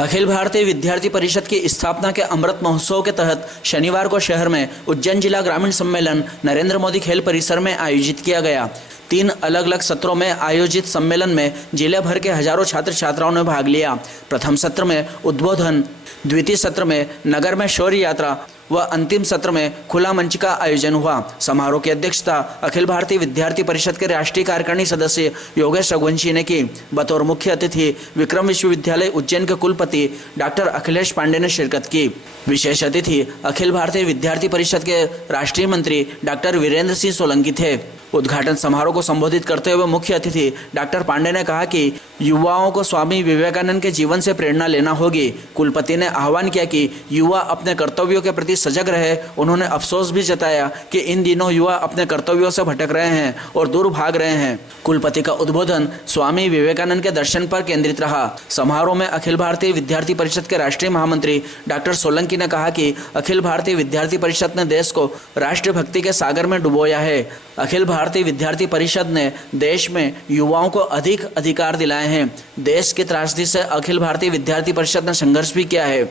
अखिल भारतीय विद्यार्थी परिषद की स्थापना के अमृत महोत्सव के तहत शनिवार को शहर में उज्जैन जिला ग्रामीण सम्मेलन नरेंद्र मोदी खेल परिसर में आयोजित किया गया। 3 अलग अलग सत्रों में आयोजित सम्मेलन में जिले भर के हजारों छात्र छात्राओं ने भाग लिया। प्रथम सत्र में उद्बोधन, द्वितीय सत्र में नगर में शौर्य यात्रा व अंतिम सत्र में खुला मंच का आयोजन हुआ। समारोह की अध्यक्षता अखिल भारतीय विद्यार्थी परिषद के राष्ट्रीय कार्यकारिणी सदस्य योगेश रघुवंशी ने की। बतौर मुख्य अतिथि विक्रम विश्वविद्यालय उज्जैन के कुलपति डॉक्टर अखिलेश पांडे ने शिरकत की। विशेष अतिथि अखिल भारतीय विद्यार्थी परिषद के राष्ट्रीय मंत्री डॉक्टर वीरेंद्र सिंह सोलंकी थे। उद्घाटन समारोह को संबोधित करते हुए मुख्य अतिथि डॉक्टर पांडे ने कहा कि युवाओं को स्वामी विवेकानंद के जीवन से प्रेरणा लेना होगी। कुलपति ने आह्वान किया कि युवा अपने कर्तव्यों के प्रति सजग रहे। उन्होंने अफसोस भी जताया कि इन दिनों युवा अपने कर्तव्यों से भटक रहे हैं और दूर भाग रहे हैं। कुलपति का उद्बोधन स्वामी विवेकानंद के दर्शन पर केंद्रित रहा। समारोह में अखिल भारतीय विद्यार्थी परिषद के राष्ट्रीय महामंत्री डॉक्टर सोलंकी ने कहा कि अखिल भारतीय विद्यार्थी परिषद ने देश को राष्ट्रभक्ति के सागर में डुबोया है। अखिल भारतीय विद्यार्थी परिषद ने देश में युवाओं को अधिक अधिकार दिलाए हैं। देश की त्रासदी से अखिल भारतीय विद्यार्थी परिषद ने संघर्ष भी किया है।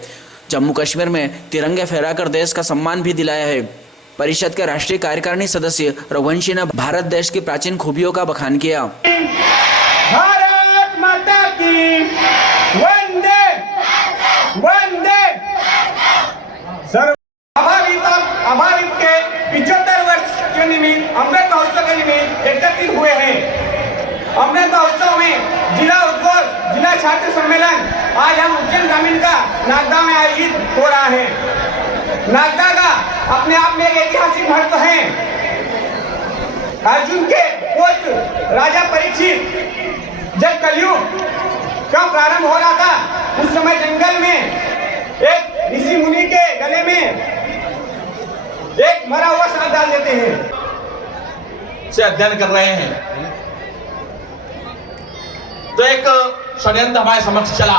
जम्मू कश्मीर में तिरंगे फहराकर देश का सम्मान भी दिलाया है। परिषद के राष्ट्रीय कार्यकारिणी सदस्य रघुवंशी ने भारत देश की प्राचीन खूबियों का बखान किया। भारत माता की वंदे वंदे। अभावित के 75 वर्ष के निमित्त अमृत महोत्सव के निमित्त एकत्रित हुए हैं। अमृत महोत्सव में जिला छात्र सम्मेलन आज हम उज्जैन ग्रामीण का नागदा में आयोजित हो रहा है। नागदा का अपने आप में एक ऐतिहासिक महत्व है। अर्जुन के पुत्र राजा परीक्षित जब कलयुग का प्रारंभ हो रहा था, उस समय जंगल में एक ऋषि मुनि के गले में एक मरा हुआ सांप डाल देते हैं। से अध्ययन कर रहे हैं तो एक षड्यंत्र हमारे समक्ष चला।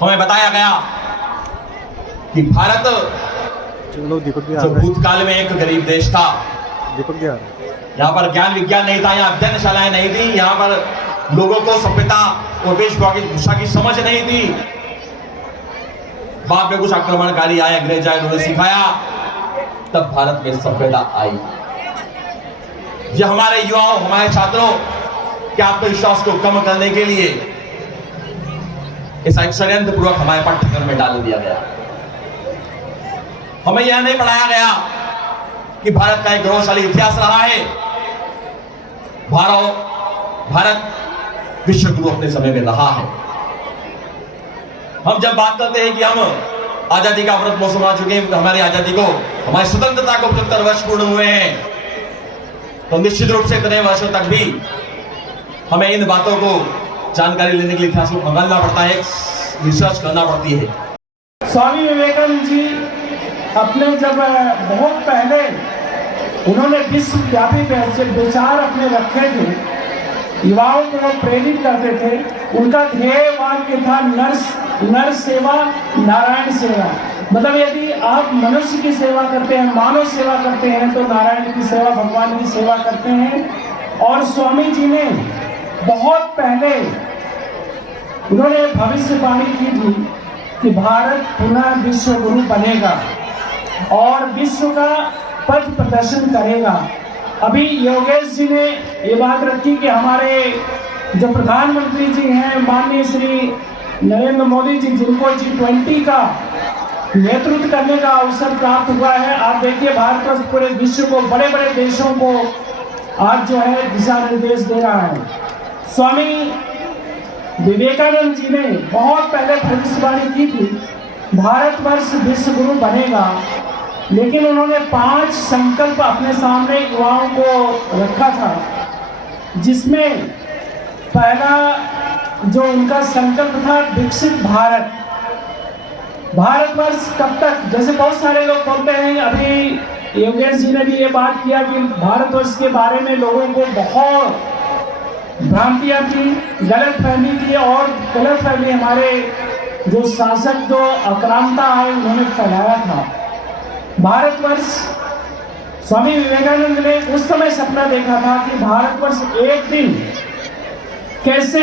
हमें बताया गया कि भारत जो भूतकाल में एक गरीब देश था, यहाँ पर ज्ञान विज्ञान नहीं था, यहाँ अध्ययनशालाएं नहीं थी, यहाँ पर लोगों को सभ्यता और वेशभूषा की समझ नहीं थी। बाद में कुछ आक्रमणकारी आए, अंग्रेज आए, उन्होंने सिखाया, तब भारत में सभ्यता आई। ये हमारे युवाओं, हमारे छात्रों के आत्मविश्वास को कम करने के लिए इस षड्यंत्र पूर्वक हमारे पाठ्यक्रम में डाल दिया गया। हमें यह नहीं पढ़ाया गया कि भारत का एक गौरवशाली इतिहास रहा है। भारत विश्व गुरु अपने समय में रहा है। हम जब बात करते हैं कि हम आजादी का अमृत महोत्सव आ चुके हैं, हमारी आजादी को, हमारी स्वतंत्रता को 75 वर्ष पूर्ण हुए हैं, तो निश्चित रूप से इतने वर्षों तक भी हमें इन बातों को जानकारी लेने के लिए इतिहास को खंगालना पड़ता है, रिसर्च करना पड़ती है। स्वामी विवेकानंद जी अपने जब बहुत पहले उन्होंने विश्वव्यापी विचार अपने रखे थे, युवाओं को वो प्रेरित करते थे। उनका ध्येय वाक्य था नर सेवा नारायण सेवा। मतलब यदि आप मनुष्य की सेवा करते हैं, मानव सेवा करते हैं, तो नारायण की सेवा, भगवान की सेवा करते हैं। और स्वामी जी ने बहुत पहले उन्होंने भविष्यवाणी की थी कि भारत पुनः विश्व गुरु बनेगा और विश्व का पथ प्रदर्शन करेगा। अभी योगेश जी ने ये बात रखी कि हमारे जो प्रधानमंत्री जी हैं, माननीय श्री नरेंद्र मोदी जी, जिनको G20 का नेतृत्व करने का अवसर प्राप्त हुआ है। आप देखिए भारतवर्ष पूरे विश्व को, बड़े बड़े देशों को आज जो है दिशा निर्देश दे रहा है। स्वामी विवेकानंद जी ने बहुत पहले भविष्यवाणी की थी, भारतवर्ष विश्व गुरु बनेगा। लेकिन उन्होंने 5 संकल्प अपने सामने युवाओं को रखा था, जिसमें पहला जो उनका संकल्प था, विकसित भारत। भारतवर्ष कब तक, जैसे बहुत सारे लोग बोलते हैं, अभी योगेश जी ने भी ये बात किया कि भारतवर्ष के बारे में लोगों को बहुत भ्रांतियां थी, गलतफहमी थी, और गलतफहमी हमारे जो शासक, जो आक्रांता है, उन्होंने फैलाया था। भारतवर्ष, स्वामी विवेकानंद ने उस समय सपना देखा था कि भारतवर्ष एक दिन कैसे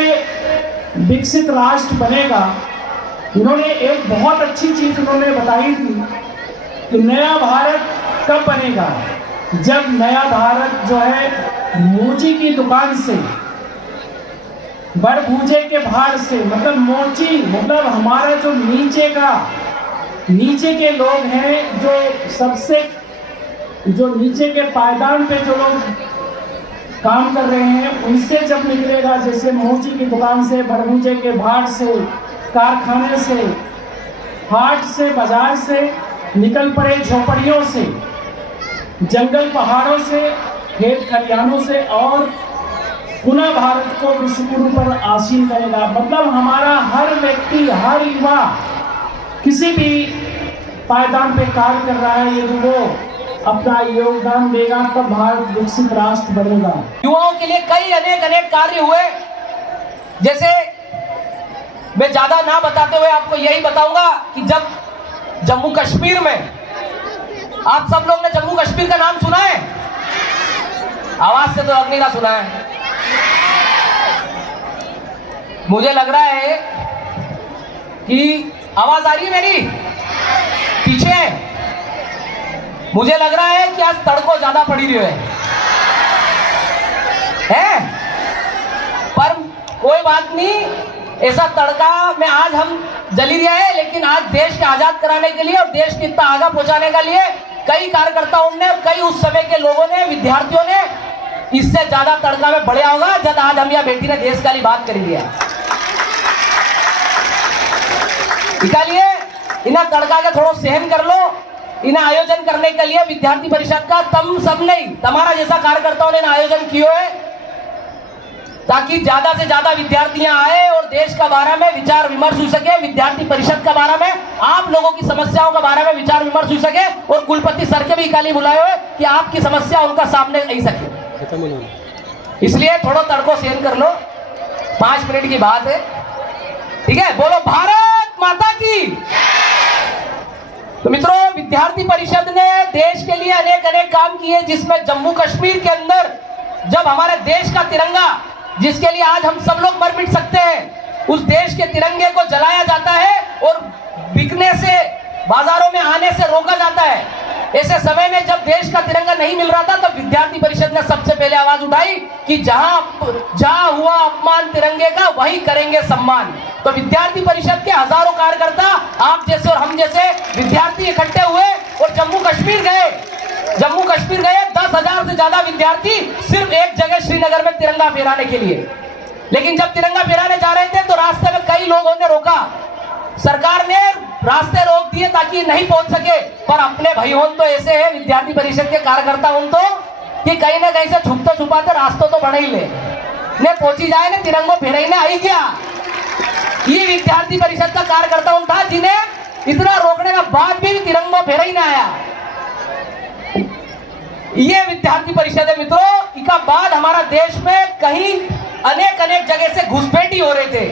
विकसित राष्ट्र बनेगा, उन्होंने एक बहुत अच्छी चीज उन्होंने बताई थी कि नया भारत कब बनेगा, जब नया भारत जो है मोची की दुकान से, बड़भूजे के भाड़ से, मतलब मोची मतलब हमारा जो नीचे के लोग हैं, जो सबसे जो नीचे के पायदान पे जो लोग काम कर रहे हैं, उनसे जब निकलेगा, जैसे मोची की दुकान से, बड़भूजे के भाड़ से, कारखाने से, हाट से, बाजार से, निकल पड़े झोपड़ियों से, जंगल पहाड़ों से, खेत खलिहानों से, और पुनः भारत को विश्वगुरु पर आसीन करेगा। मतलब हमारा हर व्यक्ति, हर युवा किसी भी पायदान पे कार्य कर रहा है, यदि वो अपना योगदान देगा तब भारत विकसित राष्ट्र बनेगा। युवाओं के लिए कई अनेक कार्य हुए। जैसे मैं ज्यादा ना बताते हुए आपको यही बताऊंगा कि जब जम्मू कश्मीर में, आप सब लोग ने जम्मू कश्मीर का नाम सुना है? आवाज से तो लग नहीं रहा सुना है। मुझे लग रहा है कि आवाज आ रही है मेरी पीछे। मुझे लग रहा है कि आज तड़को ज्यादा पड़ी रही है? पर कोई बात नहीं, ऐसा तड़का में आज हम जली रहे हैं, लेकिन आज देश के आजाद कराने के लिए और देश को इतना आगे पहुंचाने के लिए कई कार्यकर्ताओं ने, कई उस समय के लोगों ने, विद्यार्थियों ने इससे ज्यादा तड़का में बढ़िया होगा जब आज हम या बेटी ने देश की बात करी है। इसलिए इन्हें तड़का के थोड़ा सहन कर लो। इन्हें आयोजन करने के लिए विद्यार्थी परिषद का तुम सब नहीं, तुम्हारा जैसा कार्यकर्ताओं ने आयोजन किया है, ताकि ज्यादा से ज्यादा विद्यार्थियां आए और देश का बारे में विचार विमर्श हो सके, विद्यार्थी परिषद का बारे में, आप लोगों की समस्याओं के बारे में विचार विमर्श हो सके, और कुलपति सर के भी काली बुलाए हुए कि आपकी समस्या उनका सामने आई सके। इसलिए थोड़ा तड़को सहन कर लो, 5 मिनट की बात है, ठीक है? बोलो भारत माता की। तो मित्रों, विद्यार्थी परिषद ने देश के लिए अनेक काम किए, जिसमें जम्मू कश्मीर के अंदर जब हमारे देश का तिरंगा, जिसके लिए आज हम सब लोग मर मिट सकते हैं, उस देश के तिरंगे को जलाया जाता है और बिकने से, बाजारों में आने से रोका जाता है। ऐसे समय में जब देश का तिरंगा नहीं मिल रहा था, तब विद्यार्थी परिषद ने सबसे पहले आवाज उठाई कि जहां हुआ अपमान तिरंगे का, वहीं करेंगे सम्मान। तो विद्यार्थी परिषद के हजारों कार्यकर्ता, आप जैसे और हम जैसे विद्यार्थी इकट्ठे हुए और जम्मू कश्मीर गए। 10,000 से ज्यादा विद्यार्थी सिर्फ एक जगह श्रीनगर में तिरंगा फहराने के लिए। लेकिन जब तिरंगा फहराने जा रहे थे तो रास्ते में कई लोगों ने रोका, सरकार ने रास्ते रोक दिए ताकि नहीं पहुंच सके। पर अपने भाइयों तो ऐसे हैं, विद्यार्थी परिषद के कार्यकर्ता उन तो कि कहीं ना कहीं से छुपते छुपाते रास्तों तो बना ही ले, ने पहुंची जाए ने तिरंगो फहराने आई गया। ये विद्यार्थी परिषद का कार्यकर्ता उन था जिन्हें इतना रोकने का बाद भी तिरंगा फहरा ही ना आया। ये विद्यार्थी परिषद है मित्रों। इसका बाद हमारा देश में कहीं अनेक जगह से घुसपैठी हो रहे थे।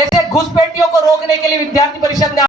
ऐसे घुसपैठियों को रोकने के लिए विद्यार्थी परिषद ने